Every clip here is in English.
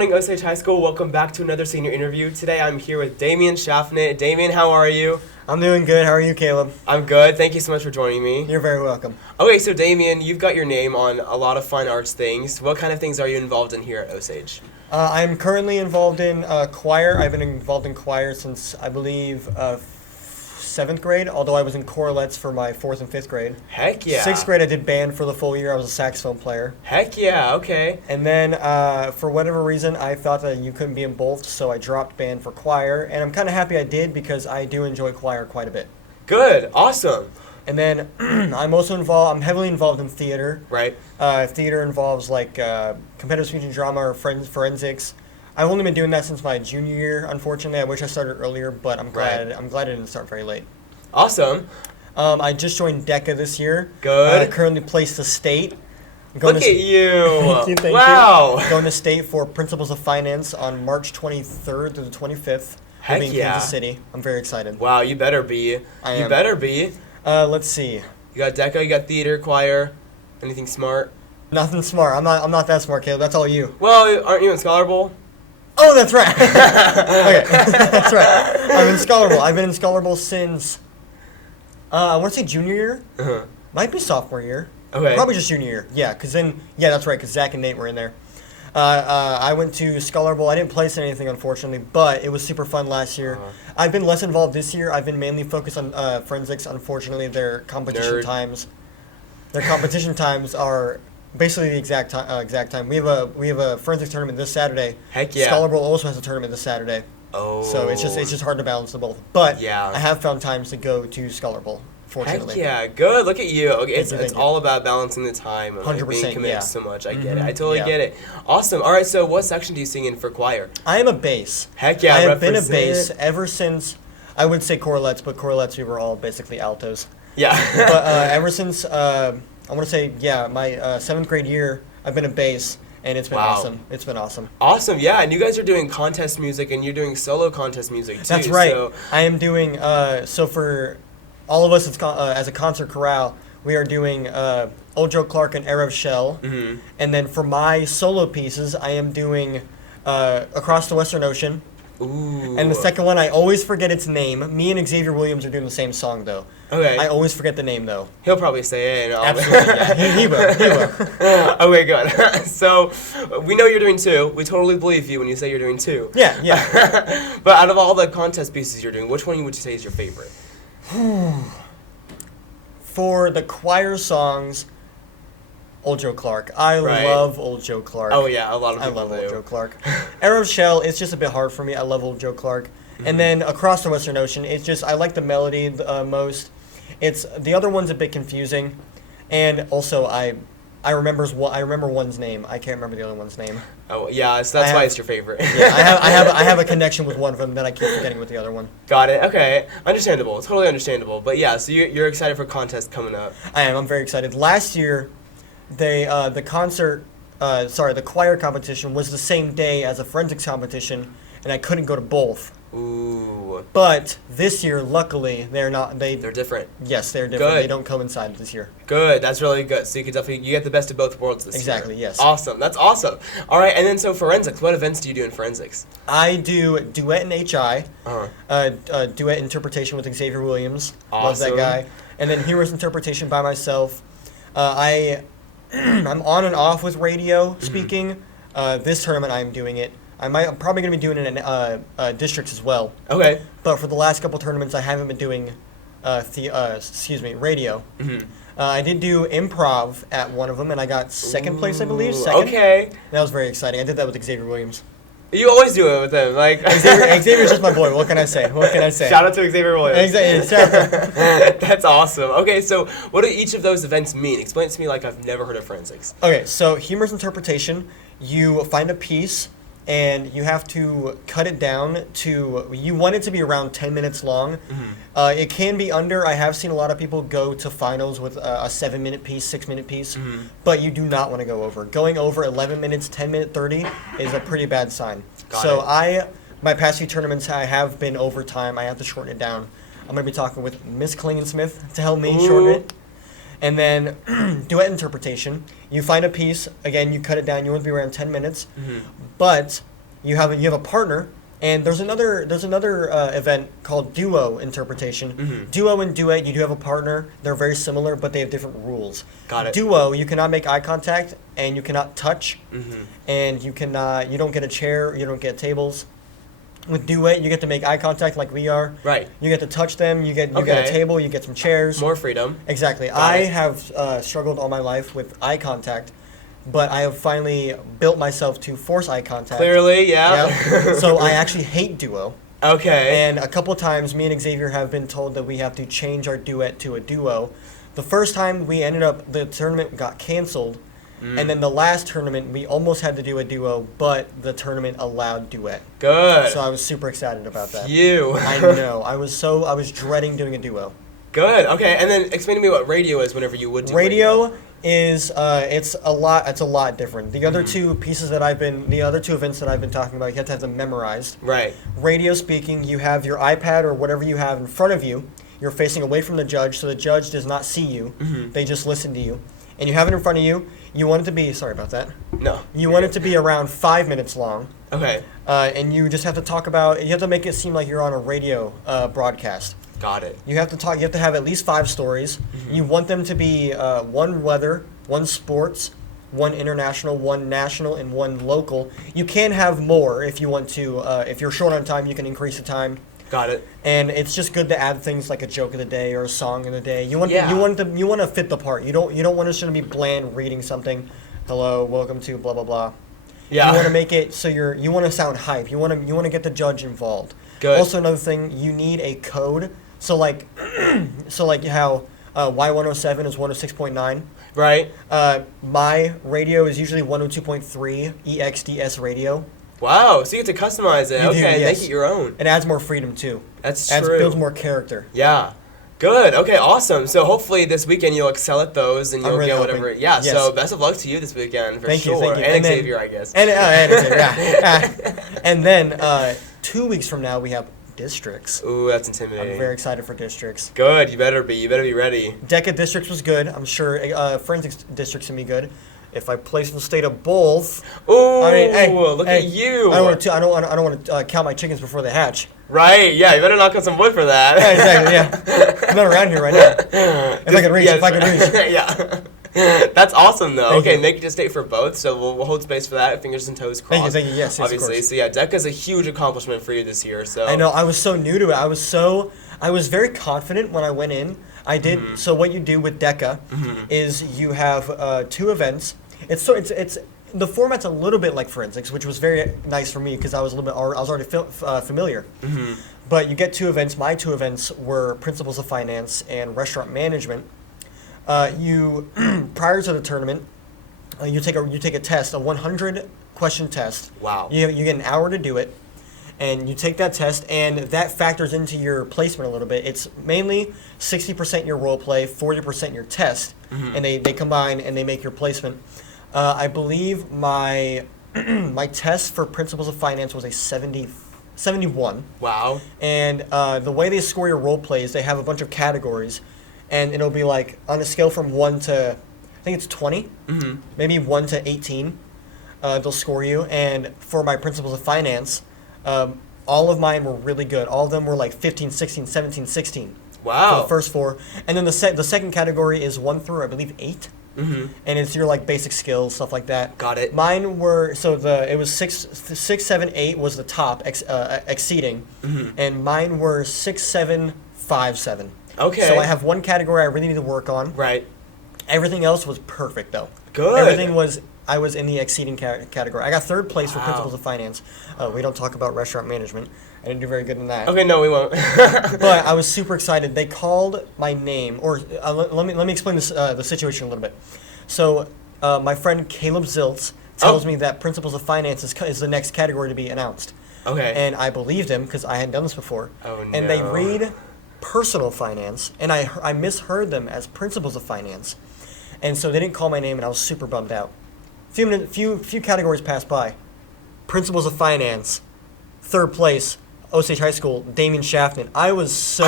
morning, Osage High School. Welcome back to another senior interview. Today I'm here with Damian Schaffnit. Damian, how are you? I'm doing good. How are you, Caleb? I'm good. Thank you so much for joining me. You're very welcome. Okay, so Damian, you've got your name on a lot of fine arts things. What kind of things are you involved in here at Osage? I'm currently involved in choir. I've been involved in choir since, I believe, 7th grade, although I was in correlets for my 4th and 5th grade. Heck yeah. 6th grade, I did band for the full year. I was a saxophone player. Heck yeah, okay. And then, for whatever reason, I thought that you couldn't be in both, so I dropped band for choir. And I'm kind of happy I did because I do enjoy choir quite a bit. Good, awesome. And then I'm heavily involved in theater. Right. Theater involves like competitive speech and drama or forensics. I've only been doing that since my junior year, unfortunately. I wish I started earlier, but I'm glad I didn't start very late. Awesome. I just joined DECA this year. Good. I currently placed the state. Look at you. Thank you. Wow. Going to state for Principles of Finance on March 23rd through the 25th. Heck We'll be in yeah. Kansas City. I'm very excited. Wow, you better be. I You am. better be. Let's see. You got DECA, you got theater, choir. Anything smart? Nothing smart. I'm not that smart, Caleb. That's all you. Well, aren't you in Scholar Bowl? Oh, that's right. Okay, that's right. I'm in Scholar Bowl. I've been in Scholar Bowl since, I want to say junior year. Uh-huh. Might be sophomore year. Okay. Probably just junior year. Yeah, that's right, because Zach and Nate were in there. I went to Scholar Bowl. I didn't place anything, unfortunately, but it was super fun last year. I've been less involved this year. I've been mainly focused on forensics. Unfortunately, their competition times are basically the exact time. We have a forensics tournament this Saturday. Heck yeah. Scholar Bowl also has a tournament this Saturday. Oh. So it's just hard to balance the both. But Yeah. I have found times to go to Scholar Bowl, fortunately. Heck yeah, good. Look at you. Okay, it's Thank you. all about balancing the time and like, 100%, being committed yeah. so much. I get it. Mhm, I totally yeah. get it. Awesome. All right, so what section do you sing in for choir? I am a bass. Heck yeah, I have been a represent. bass ever since, I would say correlets, but correlets we were all basically altos. Yeah. But ever since, I want to say, yeah, my 7th grade year, I've been a bass, and it's been Wow. awesome. It's been awesome. Awesome, yeah, and you guys are doing contest music and you're doing solo contest music too. That's right. So, I am doing, so for all of us as a concert chorale, we are doing Old Joe Clark and Arrow Shell. mhm. And then for my solo pieces, I am doing Across the Western Ocean. Ooh. And the second one, I always forget its name. Me and Xavier Williams are doing the same song, though. Okay. I always forget the name, though. He'll probably say it. And Absolutely, yeah. He will. He will. Okay, good. So, we know you're doing two. We totally believe you when you say you're doing two. Yeah, yeah. But out of all the contest pieces you're doing, which one would you say is your favorite? For the choir songs, Old Joe Clark. I Right. love Old Joe Clark. Oh yeah, a lot of I people love do. Old Joe Clark. Arrow Shell, it's just a bit hard for me. I love Old Joe Clark. Mm-hmm. And then Across the Western Ocean, it's just, I like the melody most. It's, the other one's a bit confusing. And also, I remember one's name. I can't remember the other one's name. Oh yeah, so that's why it's your favorite. Yeah, I have a connection with one of them that I keep forgetting with the other one. Got it. Okay, understandable. Totally understandable. But yeah, so you're excited for contest coming up. I am. I'm very excited. Last year, the choir competition was the same day as a forensics competition, and I couldn't go to both. Ooh, But this year, luckily, they're not. they're different. Yes, they're different. Good. They don't coincide this year. Good. That's really good. So you can definitely get the best of both worlds this year. Exactly, yes. Awesome. That's awesome. All right, and then so forensics. What events do you do in forensics? I do duet and HI, Uh-huh. duet interpretation with Xavier Williams. Awesome. Love that guy. And then humorous interpretation by myself. I'm on and off with radio speaking. This tournament, I'm doing it. I'm probably going to be doing it in districts as well. Okay. But for the last couple tournaments, I haven't been doing radio. Mhm. I did do improv at one of them, and I got second place, I believe. Ooh, Second. Okay. That was very exciting. I did that with Xavier Williams. You always do it with them, like. Xavier's just my boy. What can I say? What can I say? Shout out to Xavier Williams. Exactly. That's awesome. Okay, so what do each of those events mean? Explain it to me like I've never heard of forensics. Okay, so humorous interpretation, you find a piece and you have to cut it down to, you want it to be around 10 minutes long. It can be under. I have seen a lot of people go to finals with a 7-minute piece, 6-minute piece, but you do not want to go over. Going over 11 minutes, 10 minute 30 is a pretty bad sign. Got it. My past few tournaments, I have been over time. I have to shorten it down. I'm going to be talking with Miss Klingensmith to help me shorten it. And then duet interpretation. You find a piece, again, you cut it down, you want it to be around 10 minutes, but you have a partner, and there's another event called duo interpretation. Duo and duet, you do have a partner. They're very similar, but they have different rules. Got it. Duo, you cannot make eye contact, and you cannot touch, and you don't get a chair, you don't get tables. With duet, you get to make eye contact like we are. Right. You get to touch them. You get a table. You get some chairs. More freedom. Exactly. I have struggled all my life with eye contact, but I have finally built myself to force eye contact. Clearly, yeah. So I actually hate duo. Okay. And a couple times, me and Xavier have been told that we have to change our duet to a duo. The first time the tournament got canceled. And then the last tournament, we almost had to do a duo, but the tournament allowed duet. Good. So I was super excited about that. You. I know. I was dreading doing a duo. Good. Okay. And then explain to me what radio is whenever you would do radio. Is it's a lot different. The other two pieces the other two events that I've been talking about, you have to have them memorized. Right. Radio speaking, you have your iPad or whatever you have in front of you. You're facing away from the judge, so the judge does not see you. They just listen to you. And you have it in front of you. You want it to be, sorry about that. No. You want it to be around 5 minutes long. Okay. And you just have to talk about, you have to make it seem like you're on a radio broadcast. Got it. You have to have at least 5 stories. You want them to be one weather, one sports, one international, one national, and one local. You can have more if you want to. If you're short on time, you can increase the time. Got it. And it's just good to add things like a joke of the day or a song of the day. You want to fit the part. You don't want it to be bland reading something. Hello, welcome to blah blah blah. Yeah. You want to make it so you want to sound hype. You want to get the judge involved. Good. Also another thing, you need a code. So like how Y107 is 106.9. Right. My radio is usually 102.3 EXDS radio. Wow, so you get to customize it. You Okay, do, yes. make it your own. It adds more freedom too. That's true. Builds more character. Yeah. Good. Okay, awesome. So hopefully this weekend you'll excel at those and you'll really get hoping. whatever. Yeah, Yes. So best of luck to you this weekend for Thank you, sure. thank you. And then- Xavier, I guess. And Xavier, yeah. And then 2 weeks from now we have districts. Ooh, that's intimidating. I'm very excited for districts. Good. You better be ready. DECA districts was good. I'm sure forensics districts can be good. If I place in the state of both. Ooh, hey, look at you. I don't want to count my chickens before they hatch. Right, yeah, you better knock on some wood for that. Yeah, exactly, yeah. I'm not around here right now. If I could reach. Yeah. That's awesome, though. Thank Okay, you. make it a state for both, so we'll hold space for that. Fingers and toes crossed. Thank you, yes, of obviously. course. So yeah, DECA's a huge accomplishment for you this year. So I know, I was so new to it. I was very confident when I went in. I did, so what you do with DECA is you have 2 events. It's the format's a little bit like forensics, which was very nice for me because I was already familiar. But you get 2 events. My 2 events were Principles of Finance and Restaurant Management. Prior to the tournament, you take a test, a 100-question test. Wow. You get an hour to do it, and you take that test, and that factors into your placement a little bit. It's mainly 60% your role play, 40% your test, and they combine and they make your placement. I believe my my test for Principles of Finance was a 71. Wow. And the way they score your role plays, they have a bunch of categories, and it'll be like on a scale from 1 to, I think it's 20, maybe 1 to 18, they'll score you. And for my Principles of Finance, all of mine were really good. All of them were like 15, 16, 17, 16. Wow. For the first 4. And then the second category is 1 through, I believe, 8. And it's your like basic skills, stuff like that. Got it. Mine were it was 6, 7, 8 was the top exceeding, and mine were 6, 7, 5, 7. Okay. So I have one category I really need to work on. Right. Everything else was perfect though. Good. Everything was. I was in the exceeding category. I got 3rd place for Wow. Principles of Finance. We don't talk about restaurant management. I didn't do very good in that. Okay, no, we won't. But I was super excited. They called my name, or let me explain this, the situation a little bit. So my friend Caleb Ziltz tells me that Principles of Finance is the next category to be announced. Okay. And I believed him because I hadn't done this before. Oh, And they no. read Personal Finance, and I misheard them as Principles of Finance. And so they didn't call my name, and I was super bummed out. Few categories passed by. Principles of Finance, 3rd place, Osage High School, Damian Schaffnit. I was so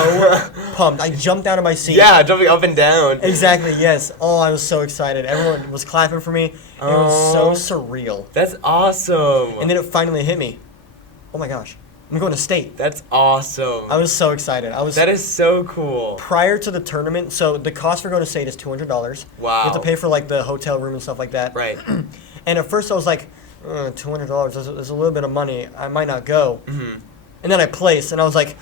pumped. I jumped out of my seat. Yeah, jumping up and down. Exactly, yes. Oh, I was so excited. Everyone was clapping for me. It was so surreal. That's awesome. And then it finally hit me. Oh my gosh. I'm going to state. That's awesome. I was so excited. That is so cool. Prior to the tournament, so the cost for going to state is $200. Wow. You have to pay for like the hotel room and stuff like that. Right. And at first I was like, $200, that's a little bit of money. I might not go. Mm-hmm. And then I placed, and I was like,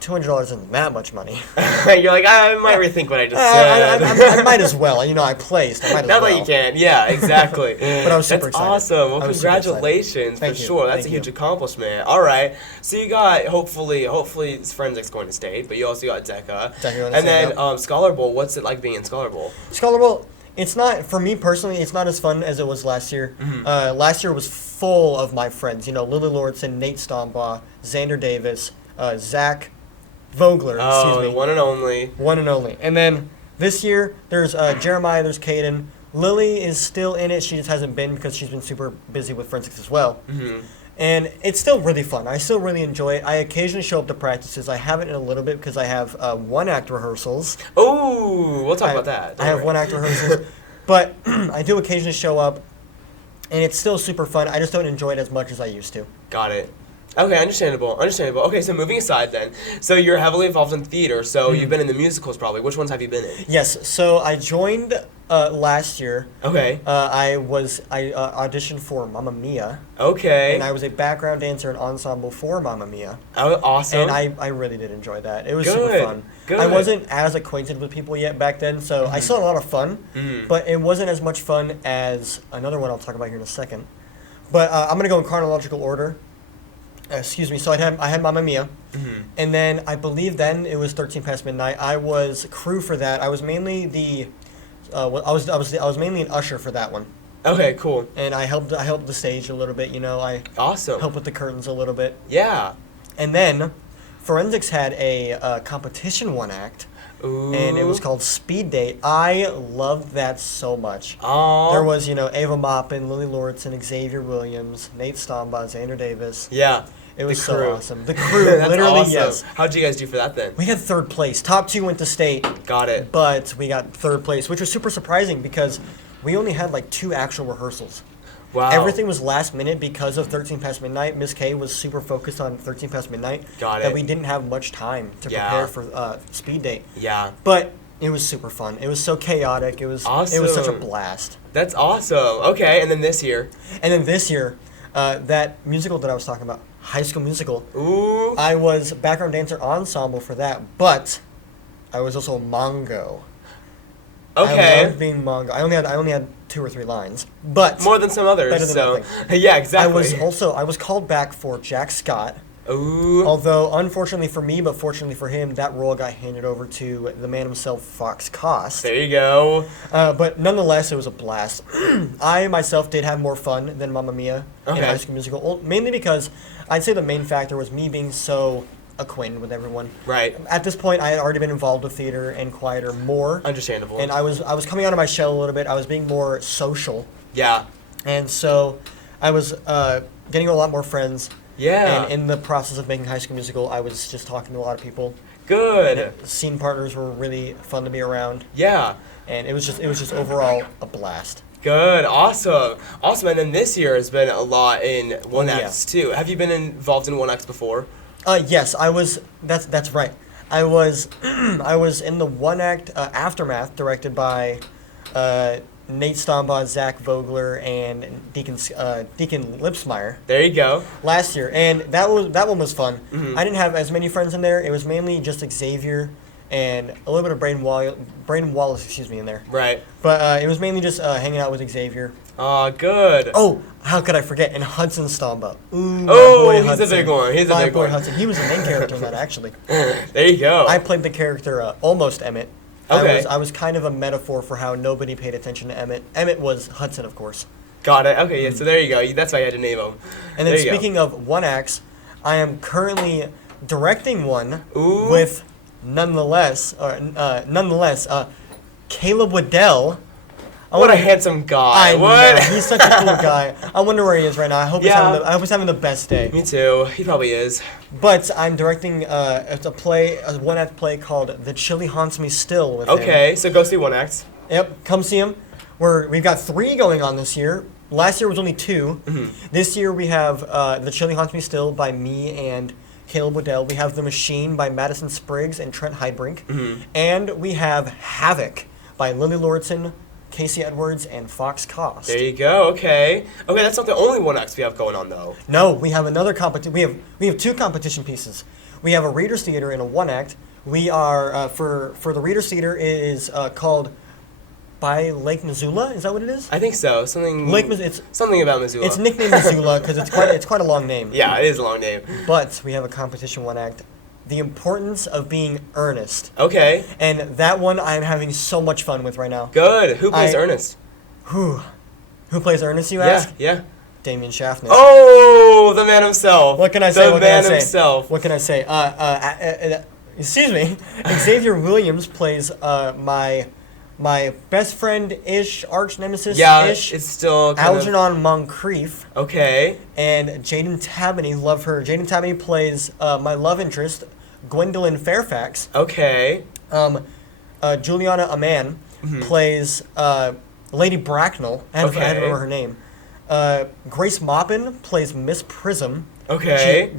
$200 isn't that much money. You're like, I might rethink what I just said. I might as well. I placed. I might as Now well. that you can, yeah, exactly. But I was super That's excited. awesome. Well, I was super excited. congratulations for Thank you. sure. That's Thank a huge you. accomplishment. All right, so you got hopefully it's Forensics going to state, but you also got DECA, DECA going to and state, then yep. Scholar Bowl. What's it like being in Scholar Bowl? Scholar Bowl, it's not, for me personally, it's not as fun as it was last year. Mm-hmm. Last year was full of my friends. Lily Lordson, Nate Stombaugh, Xander Davis, Zach Vogler, excuse me. One and only. One and only. And then this year, there's Jeremiah, there's Caden. Lily is still in it. She just hasn't been because she's been super busy with forensics as well. Mm-hmm. And it's still really fun. I still really enjoy it. I occasionally show up to practices. I haven't in a little bit because I have one-act rehearsals. Oh, we'll talk about that. I have one-act rehearsals. But I do occasionally show up, and it's still super fun. I just don't enjoy it as much as I used to. Got it. Okay, understandable. Okay, so moving aside then. So you're heavily involved in theater, so you've been in the musicals probably. Which ones have you been in? Yes, so I joined last year. Okay. I auditioned for Mamma Mia. Okay. And I was a background dancer and ensemble for Mamma Mia. Oh, awesome. And I really did enjoy that. It was Good, super fun. good. I wasn't as acquainted with people yet back then, so I still had a lot of fun. But it wasn't as much fun as another one I'll talk about here in a second. But I'm going to go in chronological order. Excuse me. So I had Mamma Mia, and then I believe then it was 13 Past Midnight. I was crew for that. I was mainly I was mainly an usher for that one. Okay, cool. And I helped the stage a little bit. I Awesome. helped with the curtains a little bit. Yeah. And then Forensics had a competition one act. Ooh. And it was called Speed Date. I loved that so much. Aww. There was, Ava Maupin, Lily Lordson, Xavier Williams, Nate Stombaugh, Xander Davis. Yeah. It was The so crew. awesome. The crew, That's literally, awesome. yes. How'd you guys do for that then? We had third place. Top two went to state, Got it. but we got third place, which was super surprising because we only had like 2 actual rehearsals. Wow. Everything was last minute because of 13 Past Midnight. Miss K was super focused on 13 Past Midnight. Got That it. we didn't have much time to Yeah. prepare for Speed Date. Yeah. But it was super fun. It was so chaotic. It was It was such a Awesome. blast. That's awesome. Okay, and then this year. And then this year, that musical that I was talking about, High School Musical, Ooh. I was background dancer ensemble for that, but I was also Mongo. I Okay. loved being Mongo. I only had 2 or 3 lines, but More than some others. Better than so nothing. yeah, exactly. I was called back for Jack Scott. Ooh. Although unfortunately for me, but fortunately for him, that role got handed over to the man himself, Fox Cost. There you go. But nonetheless, it was a blast. I myself did have more fun than Mamma Mia in Okay. High School Musical, mainly because I'd say the main factor was me being so acquainted with everyone. Right. At this point, I had already been involved with theater and quieter more, Understandable. and I was coming out of my shell a little bit. I was being more social, Yeah. and so I was getting a lot more friends. Yeah. And in the process of making High School Musical, I was just talking to a lot of people. Good. Scene partners were really fun to be around, Yeah. and it was just overall a blast. Good. Awesome. Awesome. And then this year has been a lot in one Yeah. acts too. Have you been involved in one acts before? Yes, I was. That's right. I was. I was in the one act Aftermath, directed by Nate Stombaugh, Zach Vogler, and Deacon Lipsmeyer There you go. last year, and that one was fun. Mhm. I didn't have as many friends in there. It was mainly just Xavier and a little bit of Braden Wallace, in there. Right. But it was mainly just hanging out with Xavier. Good. Oh, how could I forget? And Hudson Stombaugh. Ooh, my Oh, boy he's a Hudson. big one. He's a My big boy one. Hudson. He was the main character in that, actually. There you go. I played the character almost Emmett. Okay. I was kind of a metaphor for how nobody paid attention to Emmett. Emmett was Hudson, of course. Got it. Okay, yeah, so there you go. That's why you had to name him. And then There you go. speaking of one acts, I am currently directing one Ooh. with nonetheless, Caleb Waddell What a handsome guy. I What? know, he's such a cool guy. I wonder where he is right now. I hope he's having the best day. Me too. He probably is. But I'm directing a one-act play called "The Chili Haunts Me Still" with him. Okay, so go see one act. Yep, come see him. We've got 3 going on this year. Last year was only 2. This year we have "The Chili Haunts Me Still" by me and Caleb Waddell. We have "The Machine" by Madison Spriggs and Trent Heidbrink. And we have "Havoc" by Lily Lauritsen, Casey Edwards, and Fox Cost. There you go. Okay. Okay, that's not the only one act we have going on though. No, we have another competition. We have 2 competition pieces. We have a Reader's Theater and a one act. We are for the Reader's Theater it is called By Lake Missoula. Is that what it is? I think so. Something It's something about Missoula. It's nicknamed Missoula because it's quite a long name. Yeah, it is a long name. But we have a competition one act. The Importance of Being Earnest. Okay. And that one I'm having so much fun with right now. Good. Who plays Ernest? Who plays Ernest, you ask? Yeah. Damian Schaffnit. Oh, the man himself. What can I say? The man himself. What can I say? Excuse me. Xavier Williams plays my best friend-ish, arch nemesis-ish. Yeah, it's still kind of... Algernon Moncrief. Okay. And Jaden Tabany, love her. Jaden Tabany plays my love interest, Gwendolyn Fairfax. Okay. Juliana Aman plays Lady Bracknell. I had to remember her name. Grace Maupin plays Miss Prism. Okay.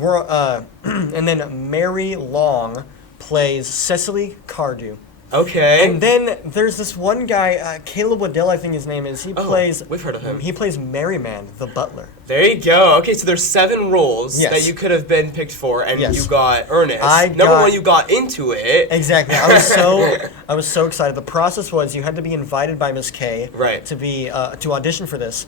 And then Mary Long plays Cecily Cardew. Okay. And then there's this one guy, Caleb Waddell, I think his name is. We've heard of him. He plays Merryman, the butler. There you go. Okay, so there's 7 roles Yes. that you could have been picked for, and Yes. you got Ernest. Number 1, you got into it. Exactly. I was so excited. The process was you had to be invited by Miss K. Right. To be to audition for this,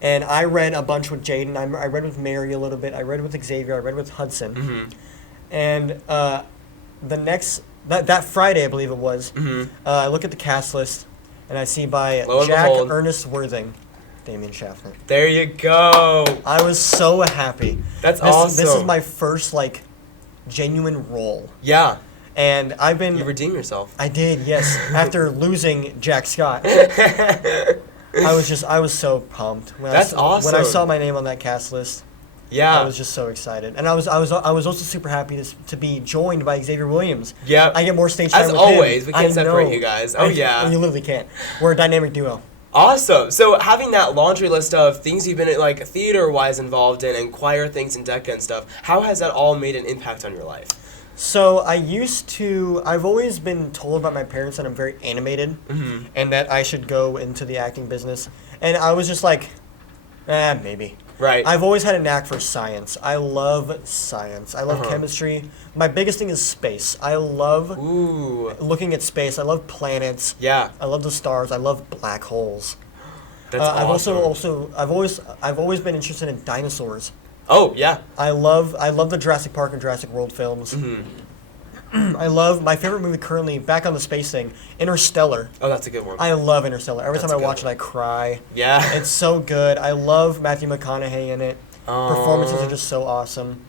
and I read a bunch with Jaden. I read with Mary a little bit. I read with Xavier. I read with Hudson. And that Friday, I believe it was, I look at the cast list, and I see by Jack Ernest Worthing, Damian Schaffnit. There you go. I was so happy. That's awesome. This is my first, genuine role. Yeah. And I've been... You redeemed yourself. I did, yes. After losing Jack Scott. I was so pumped. That's awesome. When I saw my name on that cast list. Yeah. I was just so excited. And I was also super happy to be joined by Xavier Williams. Yeah. I get more stage time with him. As always, we can't separate you guys. Oh, yeah. You literally can't. We're a dynamic duo. Awesome. So having that laundry list of things you've been theater-wise involved in and choir things and DECA and stuff, how has that all made an impact on your life? So I've always been told by my parents that I'm very animated and that I should go into the acting business. And I was just like, maybe. Right. I've always had a knack for science. I love science. I love chemistry. My biggest thing is space. I love looking at space. I love planets. Yeah. I love the stars. I love black holes. That's awesome. I've always been interested in dinosaurs. Oh, yeah. I love the Jurassic Park and Jurassic World films. I love my favorite movie currently, back on the space thing, Interstellar. Oh, that's a good one. I love Interstellar. Every time I watch it, I cry. Yeah. It's so good. I love Matthew McConaughey in it. Performances are just so awesome.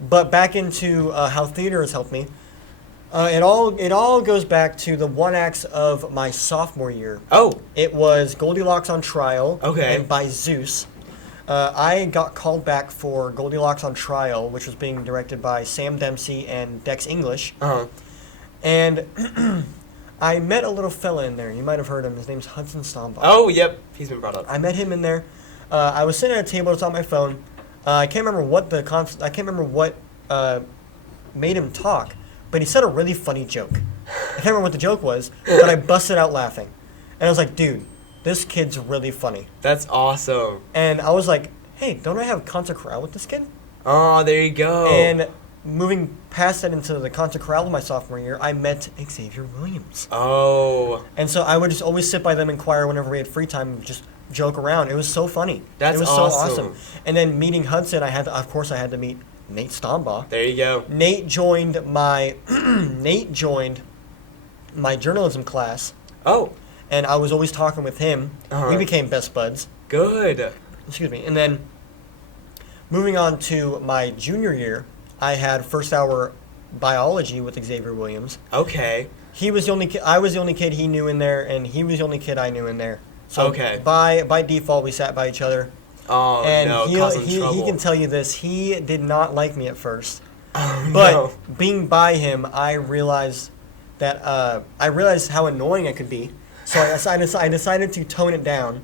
But back into how theater has helped me. It all goes back to the one acts of my sophomore year. Oh. It was Goldilocks on Trial. Okay. And By Zeus. I got called back for Goldilocks on Trial, which was being directed by Sam Dempsey and Dex English. And I met a little fella in there. You might have heard him. His name's Hudson Stombaugh. Oh, yep. He's been brought up. I met him in there. I was sitting at a table. It's on my phone. I can't remember what made him talk, but he said a really funny joke. I can't remember what the joke was, but I busted out laughing. And I was like, dude, this kid's really funny. That's awesome. And I was like, hey, don't I have concert chorale with this kid? Oh, there you go. And moving past that into the concert chorale of my sophomore year, I met Xavier Williams. Oh. And so I would just always sit by them in choir whenever we had free time and just joke around. It was so funny. It was awesome. so awesome. And then meeting Hudson, I had to meet Nate Stombaugh. There you go. Nate joined my journalism class. Oh. And I was always talking with him. We became best buds. Good. Excuse me. And then moving on to my junior year, I had first hour biology with Xavier Williams. Okay. He was the only kid. I was the only kid he knew in there, and he was the only kid I knew in there. So Okay. by default, we sat by each other. Oh, And no, causing trouble. he can tell you this. He did not like me at first. Oh, But no. being by him, I realized how annoying I could be. So I decided to tone it down,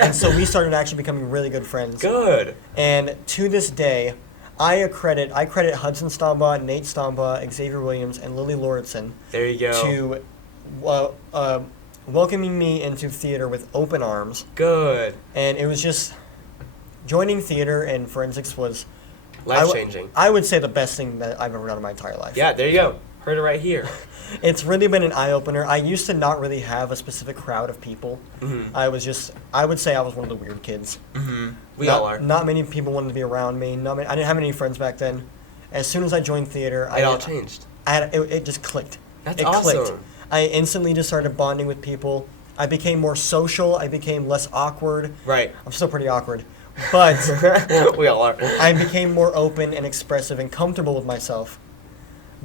and so we started actually becoming really good friends. Good. And to this day, I credit Hudson Stombaugh, Nate Stombaugh, Xavier Williams, and Lily Lauritsen There you go. to welcoming me into theater with open arms. Good. And it was just joining theater and forensics was Life-changing. I would say the best thing that I've ever done in my entire life. Yeah, there you go. Heard it right here. It's really been an eye-opener. I used to not really have a specific crowd of people. Mm-hmm. I would say I was one of the weird kids. Mm-hmm. We all are. Not many people wanted to be around me. I didn't have any friends back then. As soon as I joined theater, It all changed. it just clicked. That's It awesome. clicked. I instantly just started bonding with people. I became more social. I became less awkward. Right. I'm still pretty awkward. But We all are. I became more open and expressive and comfortable with myself,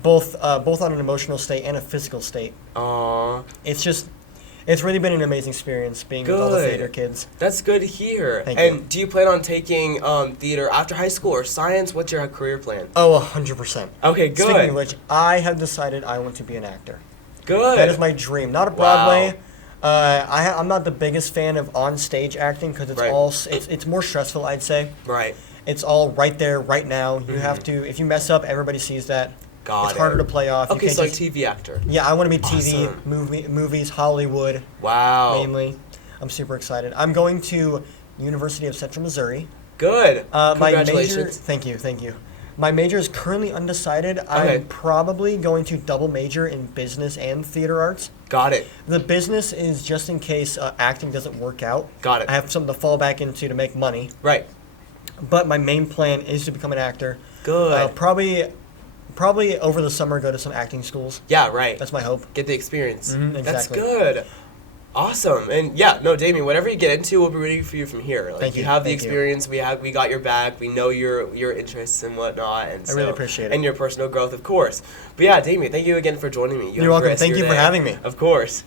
both on an emotional state and a physical state. Aw. It's really been an amazing experience being with all the Good. theater kids. That's good to hear. Thank and you. do you plan on taking theater after high school or science? What's your career plan? Oh, 100%. Okay, good. Speaking of which, I have decided I want to be an actor. Good. That is my dream. Not at Broadway. I'm not the biggest fan of on-stage acting because it's Right. it's more stressful, I'd say. Right. It's all right there, right now. You have to, if you mess up, everybody sees that. Got It's it. harder to play off. You Okay, can't so like just- TV actor. Yeah, I want to be TV, Awesome. movies, Hollywood, Wow. mainly. I'm super excited. I'm going to University of Central Missouri. Good. My major, Congratulations. thank you. My major is currently undecided. Okay. I'm probably going to double major in business and theater arts. Got it. The business is just in case acting doesn't work out. Got it. I have something to fall back into to make money. Right. But my main plan is to become an actor. Good. Probably over the summer go to some acting schools. Yeah, right. That's my hope. Get the experience. Mhm, That's exactly. good. Awesome. And yeah, no, Damian, whatever you get into, we'll be rooting for you from here. Like Thank you you, have the thank you. experience, we got your back, we know your interests and whatnot, and I really appreciate it. And your personal growth, of course. But yeah, Damian, thank you again for joining me. You're welcome. Thank you for having me. Of course.